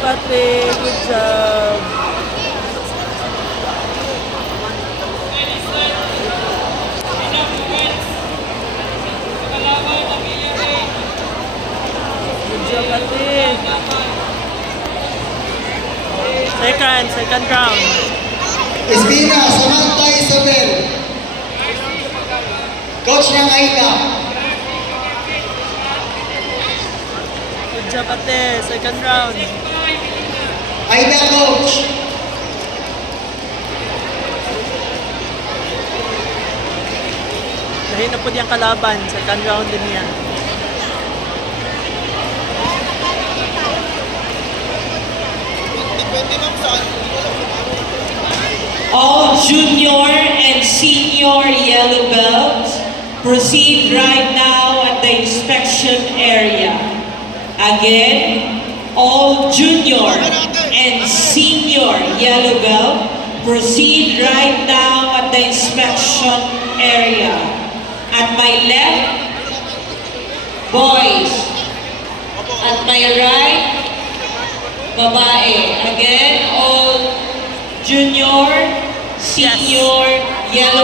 job, Ate. Good job. Good job, Ate. Second round. Espina, Samantha Isabel. Coach ng Aida. Good job, Ate. Second round. Aida coach. Dahil na po diyang kalaban. Second round din niya. All junior and senior yellow belts proceed right now at the inspection area. Again, all junior and senior yellow belt proceed right now at the inspection area. At my left, boys. At my right, babae. Again, all junior, senior, yellow